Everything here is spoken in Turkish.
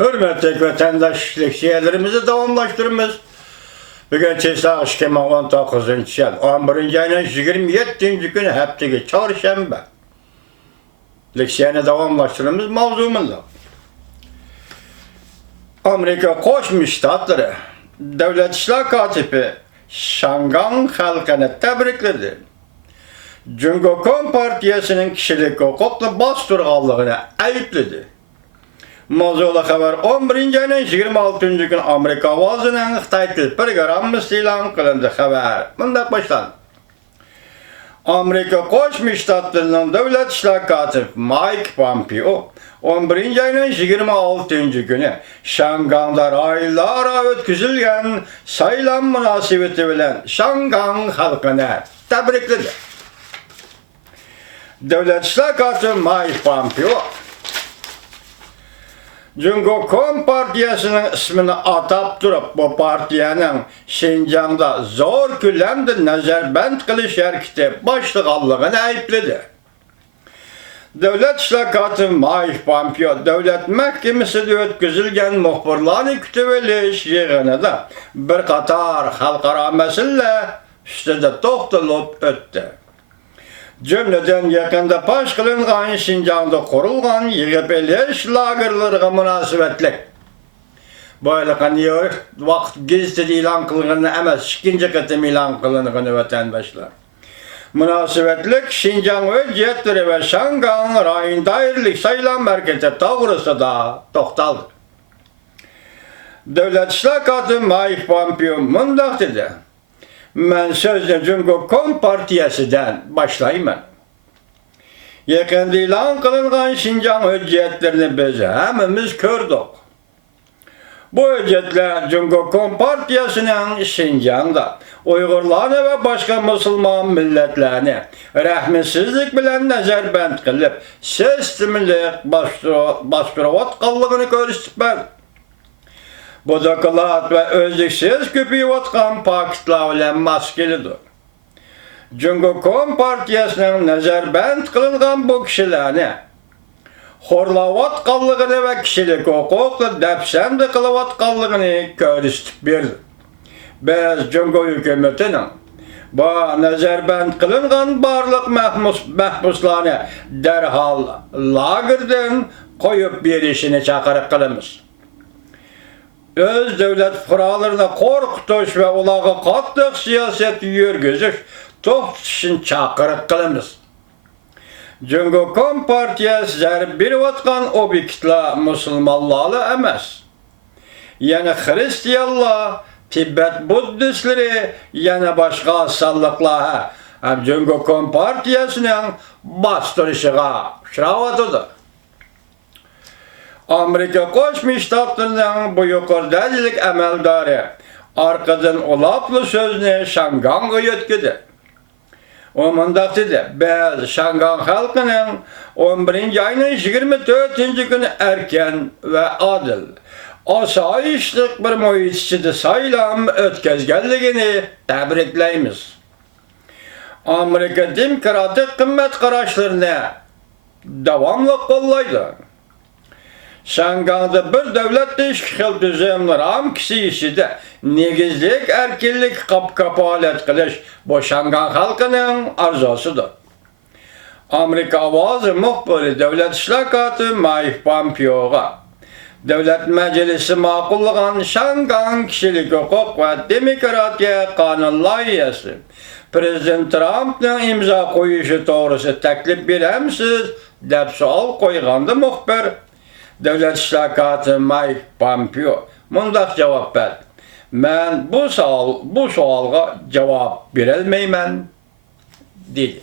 Hürmetli vatandaş leksiyelerimizi davamlaştırımız. Bugün Çeşla 2019 yıl 11. ayının 27. günü haftaki çarşamba. Leksiyeni davamlaştırımız mavzumunda. Amerika Koşmuş Ştatları Devlet İşler Katibi Şangan halkını tebrikledi. Cumhuriyet Partiyası'nın kişilik hukuklu bastırganlığını ayıpladı. Mavzulu haber 11. ayının 26. gün Amerika Ovası'nın Xitay Til programması ilan kılındı haber. Bundan başlandı. Amerika Koşmuş Ştatları'nın Devlet İşler Katibi Mike Pompeo 11. ayının 26. günü Şangan'da raylara ötküzülgen sayılan münasebeti bilen Şangan halkını tebrikledi. Devlet İşler Katibi Mike Pompeo Cumhuriyet Partiyası'nın ismini atap durup bu partiyanın Şinjan'da zor külemde nazarband kılış hareketi başlıqallığını ayıpladı. Devlet İşler Katibi Mike Pompeo Devlet Mahkemesi'de ötküzülgen muhbirlarını kütüveliş yığınında bir qatar halkara mesele üstüde toxtalıp öttü. Cümleden yakında baş kılıngan Şinjan'da kurulgan YGP'leş lagerlarına münasebetlik. Böyle New York vakt gazetede ilan kılınganı emas, ikinci kıtım ilan kılınganı vatandaşlar. Münasebetlik Şinjan öciyetleri ve Şangan rayında ayrılık sayılan merkezi doğrusu da toxtaldı. Devlet İşler Katibi Mike Pompeo mındak dedi. Ben sözde Cumhuriyet Partiyası'dan başlayayım. Yakında ilan kılıngan Şinjan hücciyetlerini biz hemimiz gördük. Bu hücciyetler Cumhuriyet Partiyası'nın Şinjan'da Uygurlarını ve başka Müslüman milletlerini rahmetsizlik bilen nazarband kılıp sistemlik bastırıvatqanlığını görüstüpler. Bu dokulat ve özlüksiz köpüyüvatqan paketler ile maskelidir. Cumhuriyet Partiyası'nın nazarband kılıngan bu kişilerini horlavatqanlığını ve kişilik hukuklu depsendi kılıvatqanlığını görüstüp berdi. Biz Cumhuriyet hükümetinin bu nazarband kılıngan barlık mahpuslarını derhal lagerden koyup berişini çakırıp kılımız. Öz devlet fıkralarına korkutuş ve ulağı katlık siyaset yürgüzüş tohtuşun çakırık kılımız. Cumhuriyet Partiyası zərb bir vatkan obyektla Müslümanlarla emas. Yani Hristiyanlar, Tibet Buddistleri, yani başka sallıklar Cumhuriyet Partiyası'nın bastırışıga şıravatıdır. Amerika Koşmuş Ştatları'nın bu yukarıdacılık emeldarı arkadan olaplı sözünü Şangan'a yetkidi. O mındak dedi, biz Şangan halkının 11. ayının 24. günü erken ve adil, asayişlik bir muhitçide sayılan ötkezgenliğini tebrikleyimiz. Amerika demokratik kıymet kararlarını devamlı kollaydı. Şangan'da bir devlet değişiklik düzenleri am kişisi de negizlik erkinlik kapalet kılış bu Şangan halkının arzusudur. Amerika Ovası muhbiri Devlet İşler Katibi Mike Pompeo'ga Devlet Meclisi makullagan Şangan kişilik hukuk ve demokratiya kanun layihesi Prezident Trump'ın imza koyuşu doğrusu teklif bilemsiz dep sual koygandı muhbir. Devlet İşler Katibi Mike Pompeo mundaq cevap verdi. Ben bu sualga cevap verelmeymen dedi.